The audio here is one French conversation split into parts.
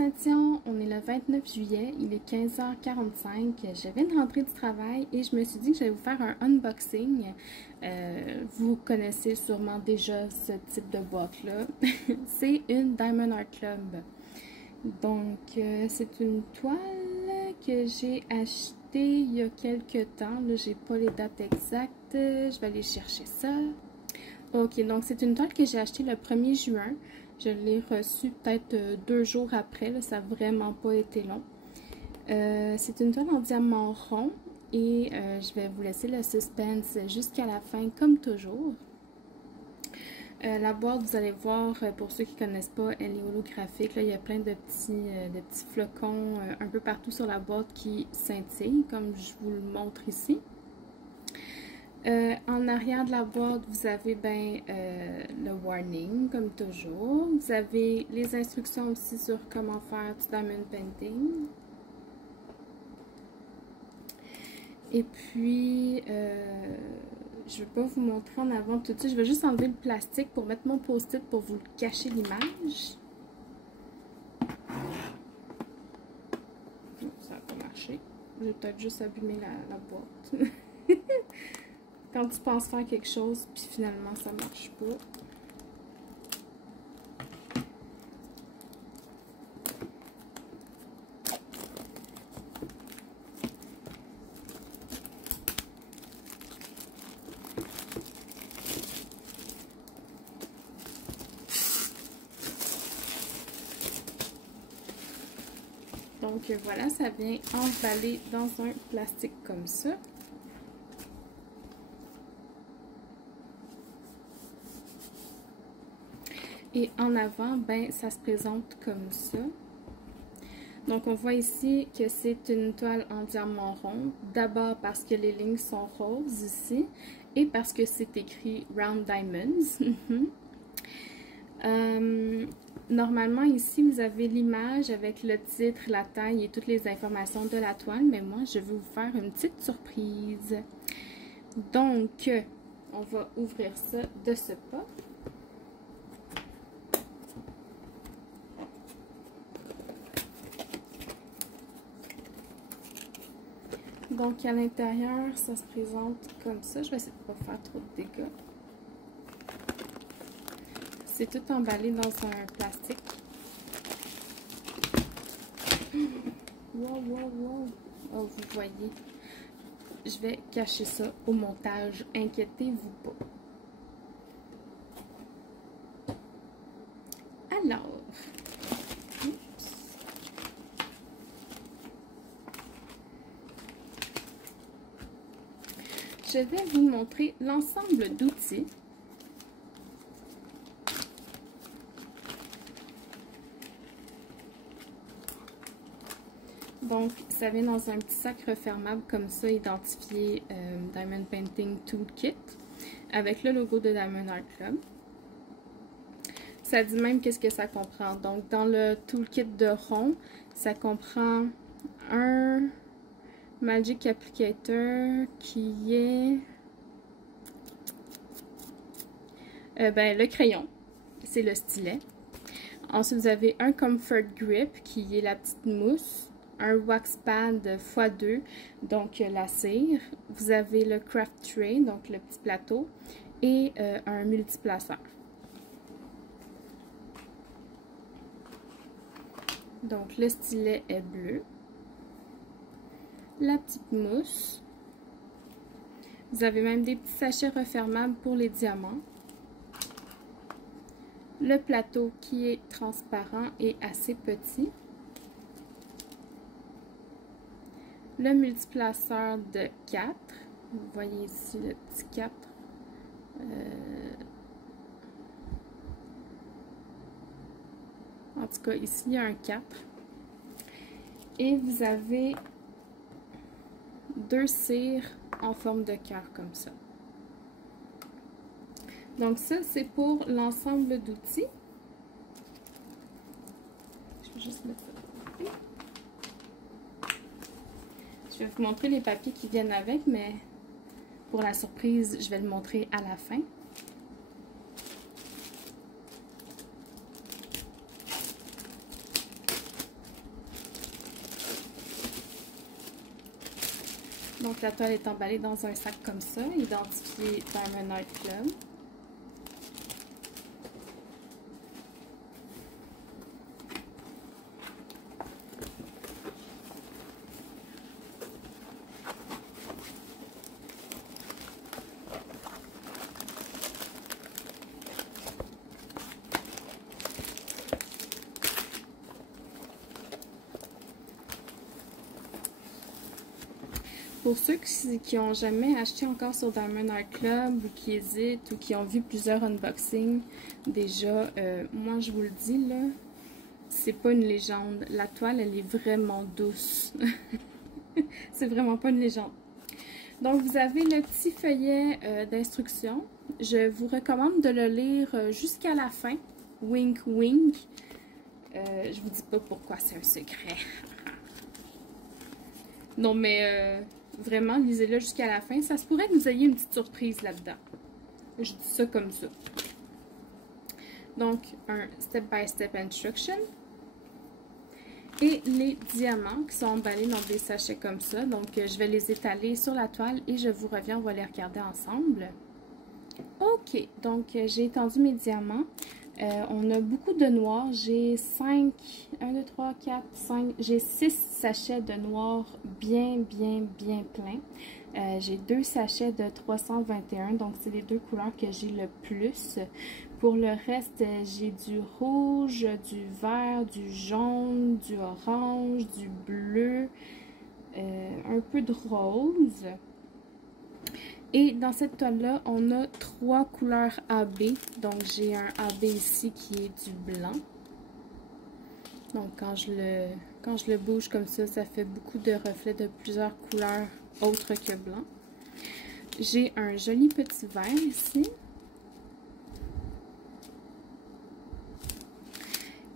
Saint-Yon, on est le 29 juillet, il est 15h45, je viens de rentrer du travail et je me suis dit que j'allais vous faire un unboxing. Vous connaissez sûrement déjà ce type de boîte-là. C'est une Diamond Art Club. Donc, c'est une toile que j'ai achetée il y a quelques temps. Là, j'ai pas les dates exactes. Je vais aller chercher ça. Ok, donc c'est une toile que j'ai achetée le 1er juin. Je l'ai reçue peut-être 2 jours après. Là, ça n'a vraiment pas été long. C'est une toile en diamant rond. Et je vais vous laisser le suspense jusqu'à la fin, comme toujours. La boîte, vous allez voir, pour ceux qui ne connaissent pas, elle est holographique. Là, il y a plein de petits flocons un peu partout sur la boîte qui scintillent, comme je vous le montre ici. En arrière de la boîte, vous avez le warning, comme toujours. Vous avez les instructions aussi sur comment faire du diamond painting. Et puis, je ne vais pas vous montrer en avant tout de suite. Je vais juste enlever le plastique pour mettre mon post-it pour vous cacher l'image. Ça n'a pas marché. J'ai peut-être juste abîmé la boîte. Quand tu penses faire quelque chose, puis finalement ça marche pas. Donc voilà, ça vient emballé dans un plastique comme ça. Et en avant, ça se présente comme ça. Donc, on voit ici que c'est une toile en diamant rond. D'abord parce que les lignes sont roses ici et parce que c'est écrit Round Diamonds. Normalement, ici, vous avez l'image avec le titre, la taille et toutes les informations de la toile. Mais moi, je vais vous faire une petite surprise. Donc, on va ouvrir ça de ce pas. Donc, à l'intérieur, ça se présente comme ça. Je vais essayer de ne pas faire trop de dégâts. C'est tout emballé dans un plastique. Wow, wow, wow. Oh, vous voyez. Je vais cacher ça au montage. Inquiétez-vous pas. Alors. Je vais vous montrer l'ensemble d'outils. Donc, ça vient dans un petit sac refermable comme ça, identifié Diamond Painting Toolkit, avec le logo de Diamond Art Club. Ça dit même qu'est-ce que ça comprend. Donc, dans le toolkit de rond, ça comprend un Magic Applicator qui est le crayon, c'est le stylet. Ensuite, vous avez un Comfort Grip qui est la petite mousse, un Wax Pad x2, donc la cire. Vous avez le Craft Tray, donc le petit plateau, et un multiplaceur. Donc, le stylet est bleu. La petite mousse. Vous avez même des petits sachets refermables pour les diamants. Le plateau qui est transparent et assez petit. Le multiplaceur de 4. Vous voyez ici le petit 4. En tout cas, ici, il y a un 4. Et vous avez 2 cires en forme de cœur comme ça. Donc ça, c'est pour l'ensemble d'outils. Je vais juste mettre ça de côté. Je vais vous montrer les papiers qui viennent avec, mais pour la surprise, je vais le montrer à la fin. Donc la toile est emballée dans un sac comme ça, identifié Diamond Art Club. Pour ceux qui n'ont jamais acheté encore sur Diamond Art Club ou qui hésitent ou qui ont vu plusieurs unboxings, déjà, moi je vous le dis là, c'est pas une légende. La toile, elle est vraiment douce. C'est vraiment pas une légende. Donc, vous avez le petit feuillet d'instructions. Je vous recommande de le lire jusqu'à la fin. Wink, wink. Je vous dis pas pourquoi c'est un secret. Non, mais vraiment, lisez-le jusqu'à la fin. Ça se pourrait que vous ayez une petite surprise là-dedans. Je dis ça comme ça. Donc, un step-by-step instruction. Et les diamants qui sont emballés dans des sachets comme ça. Donc, je vais les étaler sur la toile et je vous reviens. On va les regarder ensemble. OK. Donc, j'ai étendu mes diamants. On a beaucoup de noir. J'ai 5, 1, 2, 3, 4, 5. J'ai 6 sachets de noir bien pleins. J'ai 2 sachets de 321. Donc, c'est les 2 couleurs que j'ai le plus. Pour le reste, j'ai du rouge, du vert, du jaune, du orange, du bleu, un peu de rose. Et dans cette toile-là, on a 3 couleurs AB. Donc, j'ai un AB ici qui est du blanc. Donc, quand je le bouge comme ça fait beaucoup de reflets de plusieurs couleurs autres que blanc. J'ai un joli petit vert ici.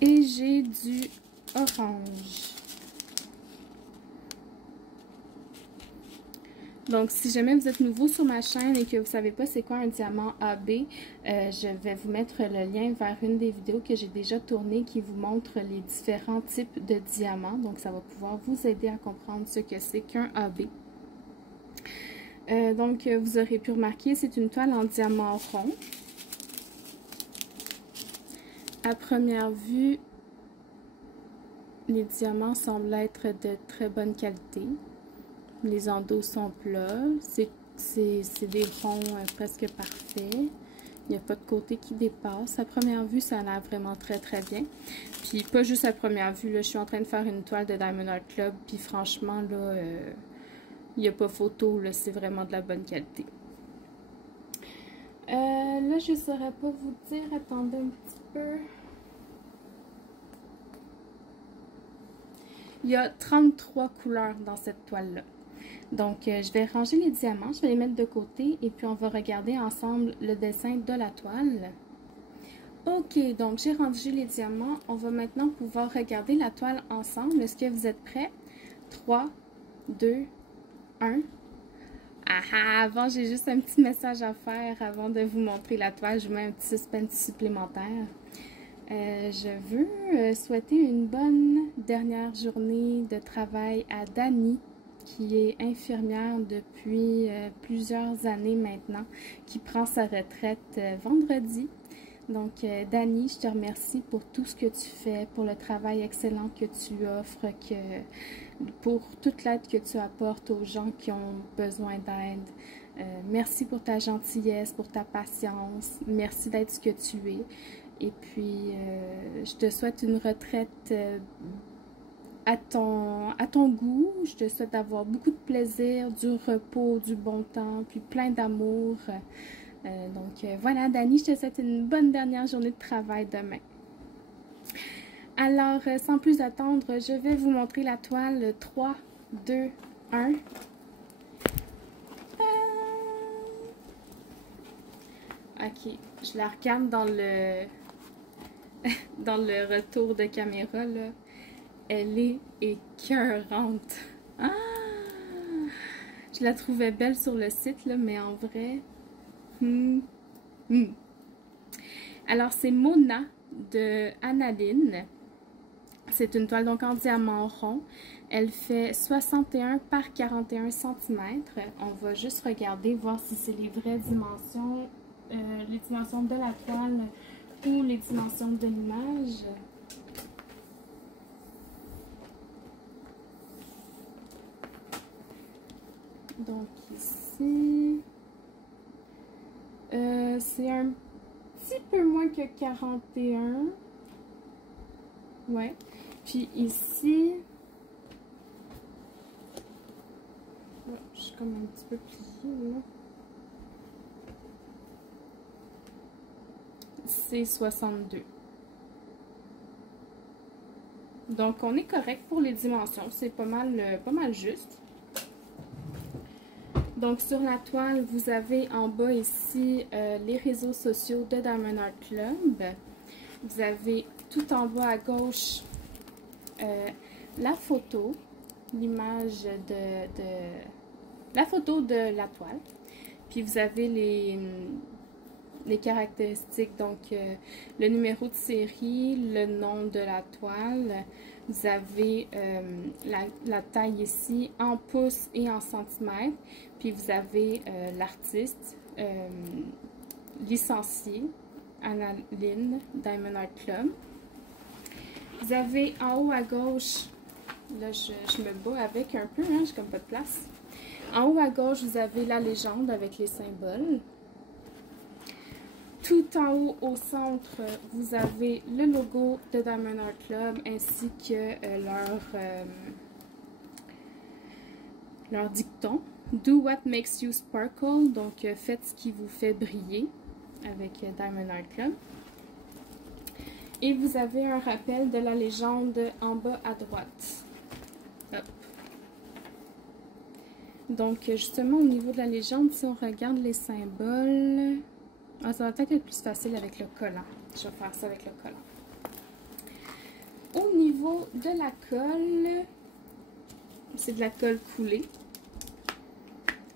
Et j'ai du orange. Donc, si jamais vous êtes nouveau sur ma chaîne et que vous ne savez pas c'est quoi un diamant AB, je vais vous mettre le lien vers une des vidéos que j'ai déjà tournées qui vous montre les différents types de diamants. Donc, ça va pouvoir vous aider à comprendre ce que c'est qu'un AB. Donc, vous aurez pu remarquer, c'est une toile en diamant rond. À première vue, les diamants semblent être de très bonne qualité. Les endos sont plats. C'est des ronds presque parfaits. Il n'y a pas de côté qui dépasse. À première vue, ça a l'air vraiment très bien. Puis pas juste à première vue, là, je suis en train de faire une toile de Diamond Art Club. Puis franchement, là, il n'y a pas photo. C'est vraiment de la bonne qualité. Là, je ne saurais pas vous dire. Attendez un petit peu. Il y a 33 couleurs dans cette toile-là. Donc, je vais ranger les diamants, je vais les mettre de côté et puis on va regarder ensemble le dessin de la toile. OK, donc j'ai rangé les diamants. On va maintenant pouvoir regarder la toile ensemble. Est-ce que vous êtes prêts? 3, 2, 1. Ah, avant, j'ai juste un petit message à faire avant de vous montrer la toile. Je vous mets un petit suspense supplémentaire. Je veux souhaiter une bonne dernière journée de travail à Dani, qui est infirmière depuis plusieurs années maintenant, qui prend sa retraite vendredi. Donc, Dani, je te remercie pour tout ce que tu fais, pour le travail excellent que tu offres, pour toute l'aide que tu apportes aux gens qui ont besoin d'aide. Merci pour ta gentillesse, pour ta patience. Merci d'être ce que tu es. Et puis, je te souhaite une retraite à ton goût. Je te souhaite d'avoir beaucoup de plaisir, du repos, du bon temps, puis plein d'amour. Donc, voilà, Dani, je te souhaite une bonne dernière journée de travail demain. Alors, sans plus attendre, je vais vous montrer la toile. 3, 2, 1. Ok, je la regarde dans le retour de caméra, là. Elle est écœurante. Ah! Je la trouvais belle sur le site, là, mais en vrai... Alors, c'est Mona de Annaline. C'est une toile donc en diamant rond. Elle fait 61 par 41 cm. On va juste regarder, voir si c'est les vraies dimensions, les dimensions de la toile ou les dimensions de l'image. Donc ici, c'est un petit peu moins que 41. Ouais. Puis ici, oh, je suis comme un petit peu pliée là. C'est 62. Donc on est correct pour les dimensions, c'est pas mal juste. Donc sur la toile, vous avez en bas ici les réseaux sociaux de Diamond Art Club. Vous avez tout en bas à gauche la photo, l'image la photo de la toile. Puis vous avez les caractéristiques, donc le numéro de série, le nom de la toile. Vous avez la taille ici en pouces et en centimètres. Puis vous avez l'artiste licencié, Anna Lynn, Diamond Art Club. Vous avez en haut à gauche, là je me bats avec un peu, hein, j'ai comme pas de place. En haut à gauche, vous avez la légende avec les symboles. Tout en haut au centre, vous avez le logo de Diamond Art Club ainsi que leur dicton. Do what makes you sparkle, donc faites ce qui vous fait briller avec Diamond Art Club. Et vous avez un rappel de la légende en bas à droite. Hop. Donc justement au niveau de la légende, si on regarde les symboles, ça va peut-être être plus facile avec le collant. Je vais faire ça avec le collant. Au niveau de la colle, c'est de la colle coulée.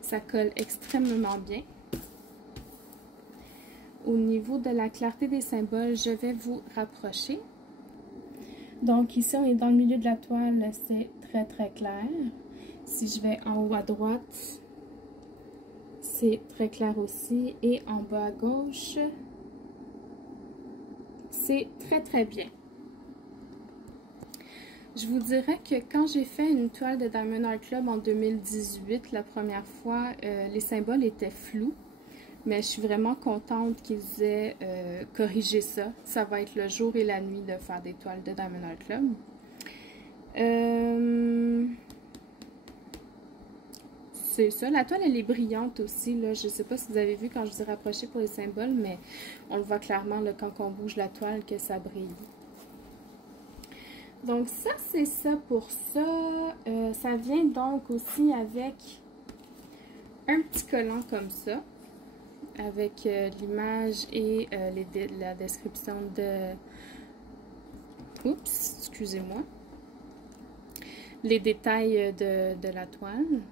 Ça colle extrêmement bien. Au niveau de la clarté des symboles, je vais vous rapprocher. Donc ici, on est dans le milieu de la toile, c'est très très clair. Si je vais en haut à droite, c'est très clair aussi. Et en bas à gauche, c'est très très bien. Je vous dirais que quand j'ai fait une toile de Diamond Art Club en 2018, la première fois, les symboles étaient flous. Mais je suis vraiment contente qu'ils aient corrigé ça. Ça va être le jour et la nuit de faire des toiles de Diamond Art Club. C'est ça. La toile, elle est brillante aussi. Là. Je ne sais pas si vous avez vu quand je vous ai rapproché pour les symboles, mais on le voit clairement là, quand on bouge la toile que ça brille. Donc ça, c'est ça pour ça. Ça vient donc aussi avec un petit collant comme ça, avec l'image et la description de... Oups, excusez-moi. Les détails de la toile.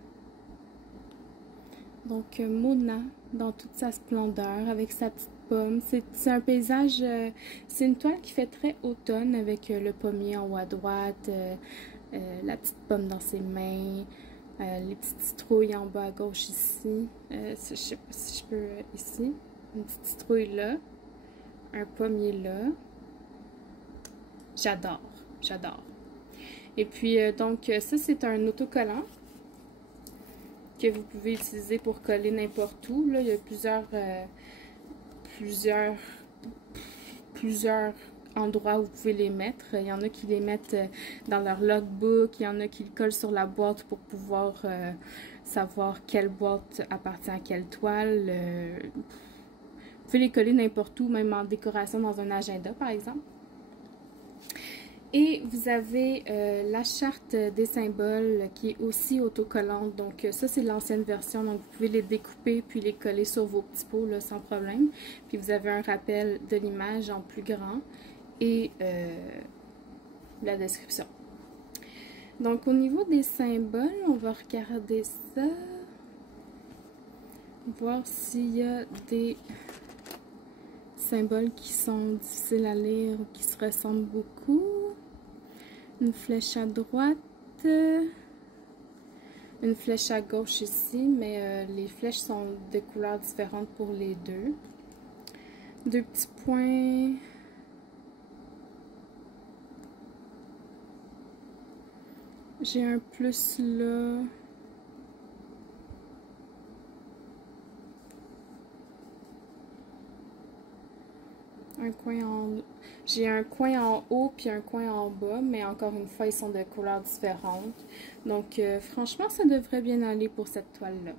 Donc Mona dans toute sa splendeur avec sa petite pomme. C'est un paysage, c'est une toile qui fait très automne avec le pommier en haut à droite, la petite pomme dans ses mains, les petites citrouilles en bas à gauche ici. Je sais pas si je peux ici. Une petite citrouille là, un pommier là. J'adore, j'adore. Et puis donc ça c'est un autocollant que vous pouvez utiliser pour coller n'importe où. Là, il y a plusieurs endroits où vous pouvez les mettre. Il y en a qui les mettent dans leur logbook, il y en a qui le collent sur la boîte pour pouvoir savoir quelle boîte appartient à quelle toile. Vous pouvez les coller n'importe où, même en décoration dans un agenda par exemple. Et vous avez la charte des symboles qui est aussi autocollante. Donc ça, c'est l'ancienne version. Donc vous pouvez les découper puis les coller sur vos petits pots là, sans problème. Puis vous avez un rappel de l'image en plus grand et la description. Donc au niveau des symboles, on va regarder ça. Voir s'il y a des symboles qui sont difficiles à lire ou qui se ressemblent beaucoup. une flèche à droite, une flèche à gauche ici, mais les flèches sont de couleurs différentes pour les deux. Deux petits points. J'ai un plus là. Un coin en... J'ai un coin en haut puis un coin en bas, mais encore une fois, ils sont de couleurs différentes. Donc, franchement, ça devrait bien aller pour cette toile-là.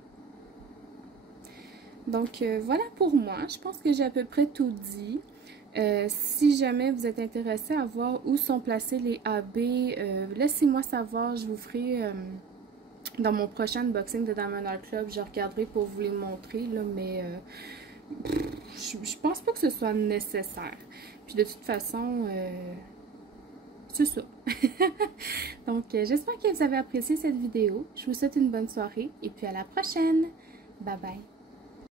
Donc, voilà pour moi. Je pense que j'ai à peu près tout dit. Si jamais vous êtes intéressé à voir où sont placés les AB, laissez-moi savoir. Je vous ferai dans mon prochain unboxing de Diamond Art Club, je regarderai pour vous les montrer, là, mais je pense pas que ce soit nécessaire. Puis de toute façon, c'est ça. Donc, j'espère que vous avez apprécié cette vidéo. Je vous souhaite une bonne soirée et puis à la prochaine. Bye bye.